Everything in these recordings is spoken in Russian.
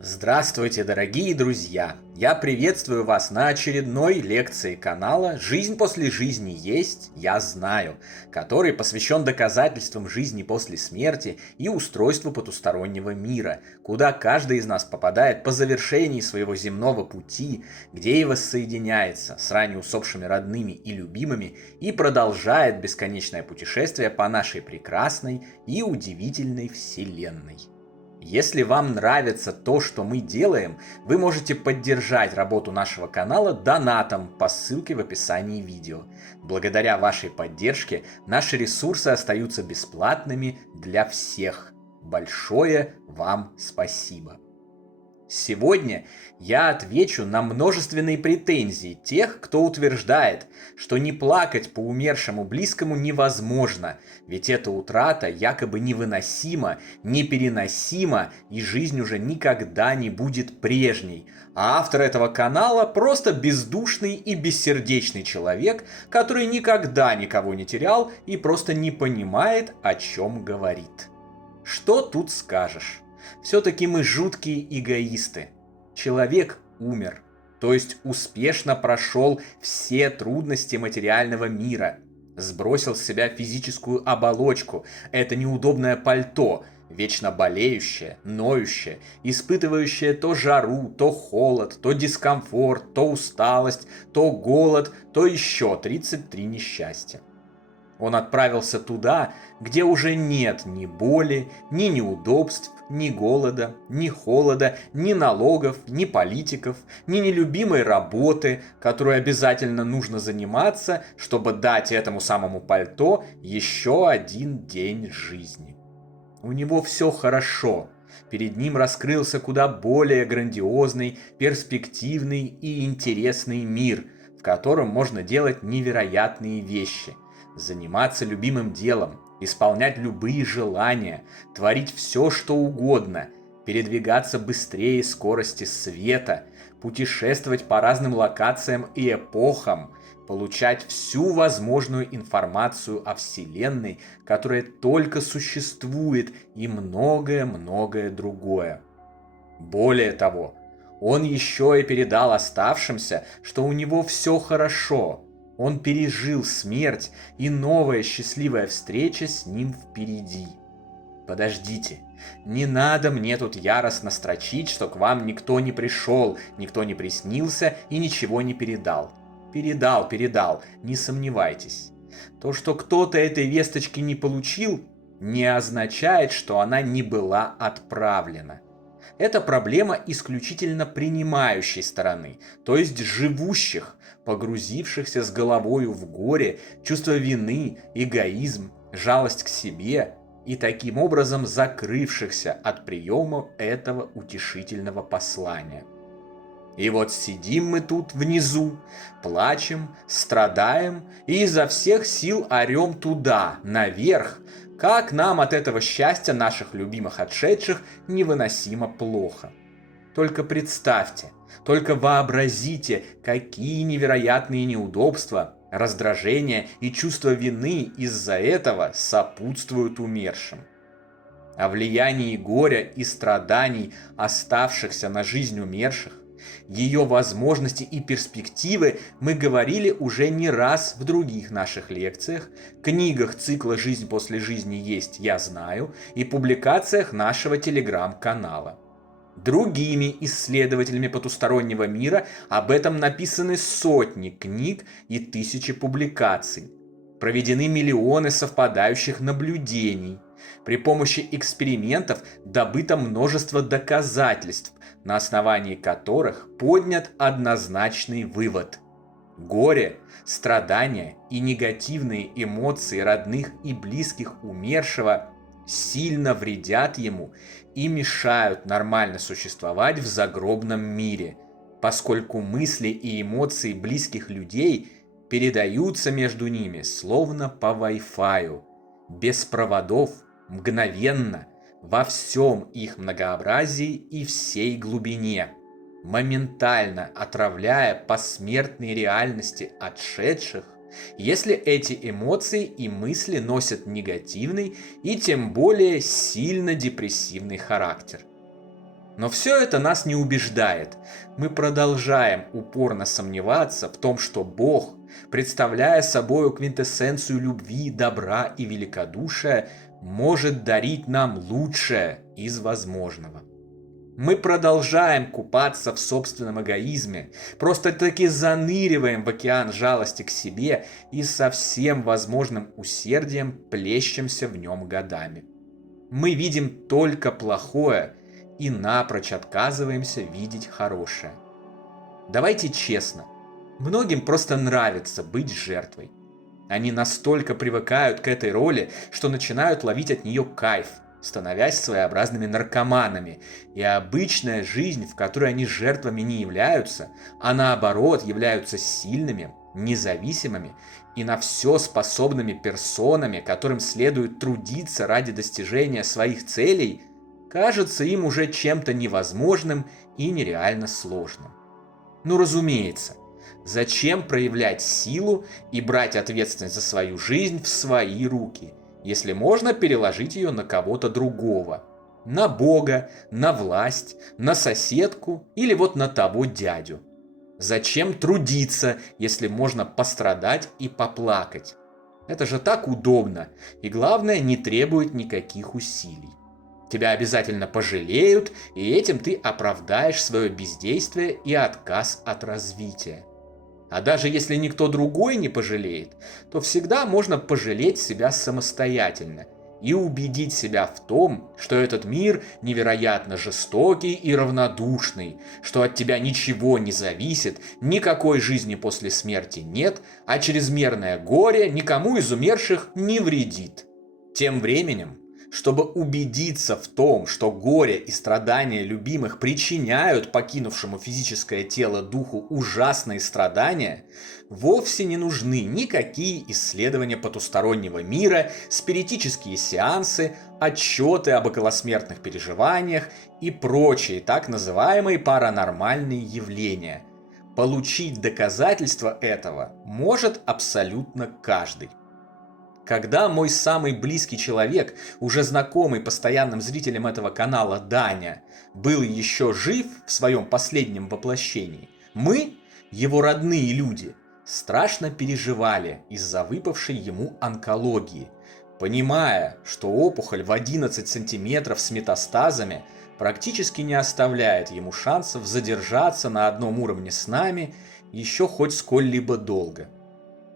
Здравствуйте, дорогие друзья! Я приветствую вас на очередной лекции канала «Жизнь после жизни есть, я знаю», который посвящен доказательствам жизни после смерти и устройству потустороннего мира, куда каждый из нас попадает по завершении своего земного пути, где и воссоединяется с ранее усопшими родными и любимыми и продолжает бесконечное путешествие по нашей прекрасной и удивительной Вселенной. Если вам нравится то, что мы делаем, вы можете поддержать работу нашего канала донатом по ссылке в описании видео. Благодаря вашей поддержке наши ресурсы остаются бесплатными для всех. Большое вам спасибо! Сегодня я отвечу на множественные претензии тех, кто утверждает, что не плакать по умершему близкому невозможно, ведь эта утрата якобы невыносима, непереносима и жизнь уже никогда не будет прежней. А автор этого канала просто бездушный и бессердечный человек, который никогда никого не терял и просто не понимает, о чем говорит. Что тут скажешь? Все-таки мы жуткие эгоисты. Человек умер, то есть успешно прошел все трудности материального мира. Сбросил с себя физическую оболочку, это неудобное пальто, вечно болеющее, ноющее, испытывающее то жару, то холод, то дискомфорт, то усталость, то голод, то еще 33 несчастья. Он отправился туда, где уже нет ни боли, ни неудобств, ни голода, ни холода, ни налогов, ни политиков, ни нелюбимой работы, которой обязательно нужно заниматься, чтобы дать этому самому пальто еще один день жизни. У него все хорошо. Перед ним раскрылся куда более грандиозный, перспективный и интересный мир, в котором можно делать невероятные вещи – заниматься любимым делом, исполнять любые желания, творить все, что угодно, передвигаться быстрее скорости света, путешествовать по разным локациям и эпохам, получать всю возможную информацию о Вселенной, которая только существует, и многое-многое другое. Более того, он еще и передал оставшимся, что у него все хорошо. Он пережил смерть, и новая счастливая встреча с ним впереди. Подождите, не надо мне тут яростно строчить, что к вам никто не пришел, никто не приснился и ничего не передал. Передал, не сомневайтесь. То, что кто-то этой весточки не получил, не означает, что она не была отправлена. Это проблема исключительно принимающей стороны, то есть живущих, погрузившихся с головою в горе, чувство вины, эгоизм, жалость к себе и таким образом закрывшихся от приема этого утешительного послания. И вот сидим мы тут внизу, плачем, страдаем и изо всех сил орем туда, наверх, как нам от этого счастья наших любимых отшедших невыносимо плохо. Только представьте, только вообразите, какие невероятные неудобства, раздражения и чувство вины из-за этого сопутствуют умершим. О влиянии горя и страданий, оставшихся на жизнь умерших, ее возможности и перспективы мы говорили уже не раз в других наших лекциях, книгах цикла «Жизнь после жизни есть, я знаю» и публикациях нашего телеграм-канала. Другими исследователями потустороннего мира об этом написаны сотни книг и тысячи публикаций. Проведены миллионы совпадающих наблюдений. При помощи экспериментов добыто множество доказательств, на основании которых поднят однозначный вывод. Горе, страдания и негативные эмоции родных и близких умершего сильно вредят ему и мешают нормально существовать в загробном мире, поскольку мысли и эмоции близких людей передаются между ними словно по Wi-Fi, без проводов, мгновенно, во всем их многообразии и всей глубине, моментально отравляя посмертные реальности отшедших, если эти эмоции и мысли носят негативный и тем более сильно депрессивный характер. Но все это нас не убеждает. Мы продолжаем упорно сомневаться в том, что Бог, представляя собою квинтэссенцию любви, добра и великодушия, может дарить нам лучшее из возможного. Мы продолжаем купаться в собственном эгоизме, просто-таки заныриваем в океан жалости к себе и со всем возможным усердием плещемся в нем годами. Мы видим только плохое и напрочь отказываемся видеть хорошее. Давайте честно, многим просто нравится быть жертвой. Они настолько привыкают к этой роли, что начинают ловить от нее кайф, становясь своеобразными наркоманами, и обычная жизнь, в которой они жертвами не являются, а наоборот являются сильными, независимыми и на все способными персонами, которым следует трудиться ради достижения своих целей, кажется им уже чем-то невозможным и нереально сложным. Ну, разумеется, зачем проявлять силу и брать ответственность за свою жизнь в свои руки, если можно переложить ее на кого-то другого? На Бога, на власть, на соседку или вот на того дядю. Зачем трудиться, если можно пострадать и поплакать? Это же так удобно, и главное, не требует никаких усилий. Тебя обязательно пожалеют, и этим ты оправдаешь свое бездействие и отказ от развития. А даже если никто другой не пожалеет, то всегда можно пожалеть себя самостоятельно и убедить себя в том, что этот мир невероятно жестокий и равнодушный, что от тебя ничего не зависит, никакой жизни после смерти нет, а чрезмерное горе никому из умерших не вредит. Тем временем, чтобы убедиться в том, что горе и страдания любимых причиняют покинувшему физическое тело духу ужасные страдания, вовсе не нужны никакие исследования потустороннего мира, спиритические сеансы, отчеты об околосмертных переживаниях и прочие так называемые паранормальные явления. Получить доказательства этого может абсолютно каждый. Когда мой самый близкий человек, уже знакомый постоянным зрителям этого канала Даня, был еще жив в своем последнем воплощении, мы, его родные люди, страшно переживали из-за выпавшей ему онкологии, понимая, что опухоль в 11 сантиметров с метастазами практически не оставляет ему шансов задержаться на одном уровне с нами еще хоть сколь-либо долго.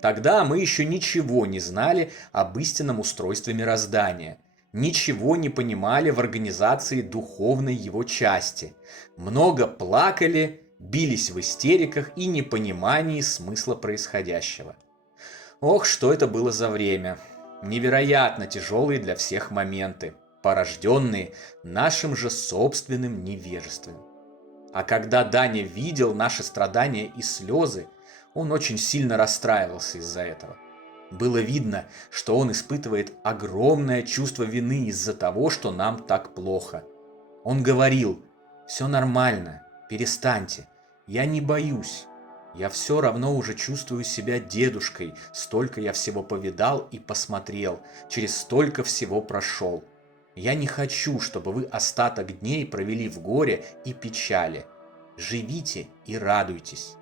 Тогда мы еще ничего не знали об истинном устройстве мироздания, ничего не понимали в организации духовной его части, много плакали, бились в истериках и непонимании смысла происходящего. Ох, что это было за время! Невероятно тяжелые для всех моменты, порожденные нашим же собственным невежеством. А когда Даня видел наши страдания и слезы, он очень сильно расстраивался из-за этого. Было видно, что он испытывает огромное чувство вины из-за того, что нам так плохо. Он говорил: «Все нормально, перестаньте, я не боюсь. Я все равно уже чувствую себя дедушкой, столько я всего повидал и посмотрел, через столько всего прошел. Я не хочу, чтобы вы остаток дней провели в горе и печали. Живите и радуйтесь».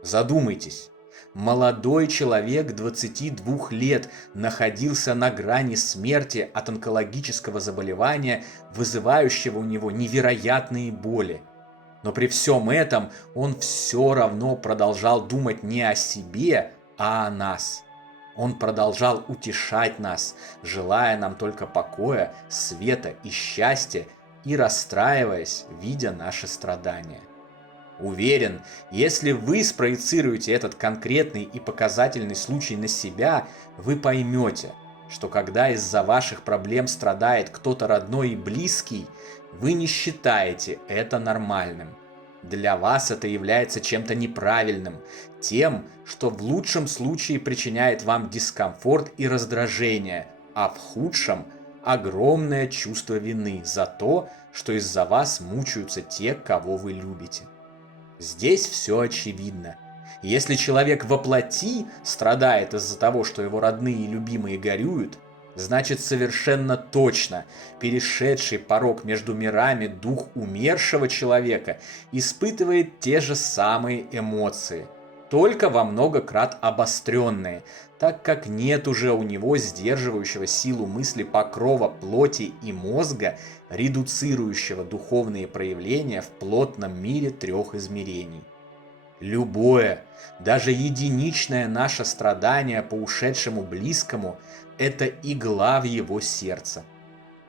Задумайтесь, молодой человек 22 лет находился на грани смерти от онкологического заболевания, вызывающего у него невероятные боли. Но при всем этом он все равно продолжал думать не о себе, а о нас. Он продолжал утешать нас, желая нам только покоя, света и счастья, и расстраиваясь, видя наши страдания. Уверен, если вы спроецируете этот конкретный и показательный случай на себя, вы поймете, что когда из-за ваших проблем страдает кто-то родной и близкий, вы не считаете это нормальным. Для вас это является чем-то неправильным, тем, что в лучшем случае причиняет вам дискомфорт и раздражение, а в худшем – огромное чувство вины за то, что из-за вас мучаются те, кого вы любите. Здесь все очевидно. Если человек воплоти страдает из-за того, что его родные и любимые горюют, значит совершенно точно перешедший порог между мирами дух умершего человека испытывает те же самые эмоции, только во много крат обостренные, так как нет уже у него сдерживающего силу мысли покрова плоти и мозга, редуцирующего духовные проявления в плотном мире трех измерений. Любое, даже единичное наше страдание по ушедшему близкому – это игла в его сердце.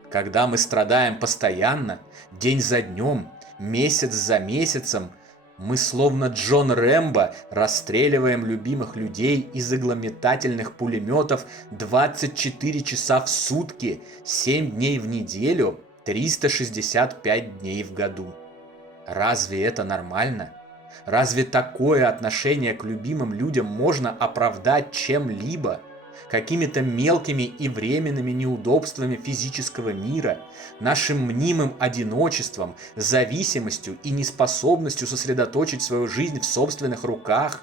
Когда мы страдаем постоянно, день за днем, месяц за месяцем, мы словно Джон Рэмбо расстреливаем любимых людей из иглометательных пулеметов 24 часа в сутки, 7 дней в неделю, 365 дней в году. Разве это нормально? Разве такое отношение к любимым людям можно оправдать чем-либо? Какими-то мелкими и временными неудобствами физического мира, нашим мнимым одиночеством, зависимостью и неспособностью сосредоточить свою жизнь в собственных руках,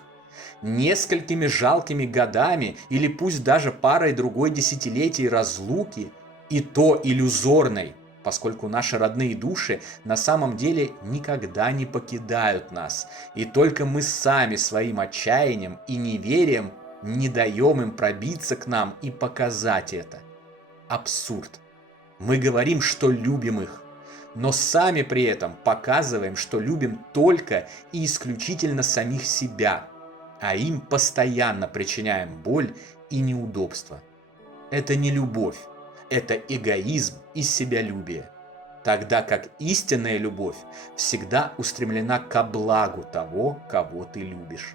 несколькими жалкими годами или пусть даже парой-другой десятилетий разлуки, и то иллюзорной, поскольку наши родные души на самом деле никогда не покидают нас, и только мы сами своим отчаянием и неверием не даем им пробиться к нам и показать это. Абсурд. Мы говорим, что любим их, но сами при этом показываем, что любим только и исключительно самих себя, а им постоянно причиняем боль и неудобства. Это не любовь, это эгоизм и себялюбие, тогда как истинная любовь всегда устремлена ко благу того, кого ты любишь.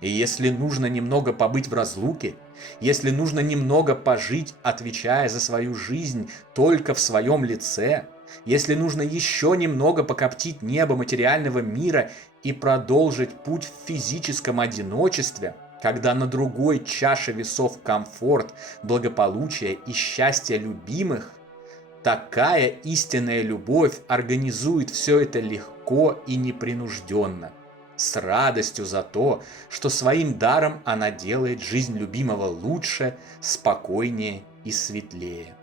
И если нужно немного побыть в разлуке, если нужно немного пожить, отвечая за свою жизнь только в своем лице, если нужно еще немного покоптить небо материального мира и продолжить путь в физическом одиночестве, когда на другой чаше весов комфорт, благополучие и счастье любимых, такая истинная любовь организует все это легко и непринужденно, с радостью за то, что своим даром она делает жизнь любимого лучше, спокойнее и светлее.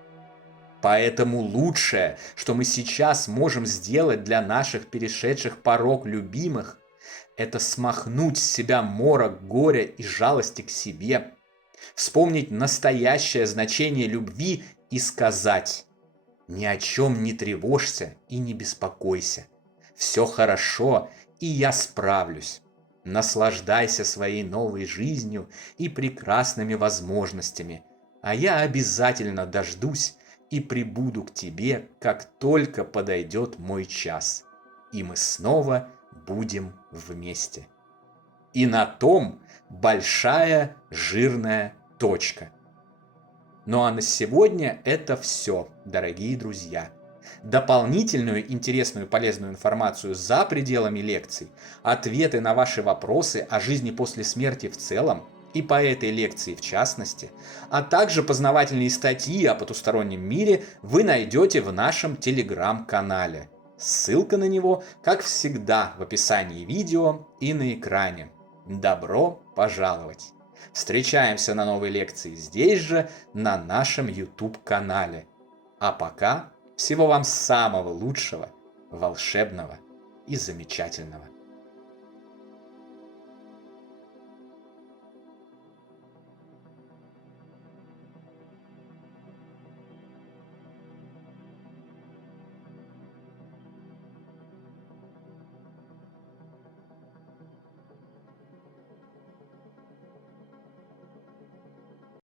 Поэтому лучшее, что мы сейчас можем сделать для наших перешедших порог любимых, это смахнуть с себя морок горя и жалости к себе, вспомнить настоящее значение любви и сказать: ни о чем не тревожься и не беспокойся. Все хорошо, и я справлюсь. Наслаждайся своей новой жизнью и прекрасными возможностями, а я обязательно дождусь и прибуду к тебе, как только подойдет мой час, и мы снова будем вместе. И на том большая жирная точка. Ну а на сегодня это все, дорогие друзья. Дополнительную интересную и полезную информацию за пределами лекций, ответы на ваши вопросы о жизни после смерти в целом и по этой лекции в частности, а также познавательные статьи о потустороннем мире вы найдете в нашем телеграм-канале. Ссылка на него, как всегда, в описании видео и на экране. Добро пожаловать! Встречаемся на новой лекции здесь же, на нашем YouTube-канале. А пока всего вам самого лучшего, волшебного и замечательного.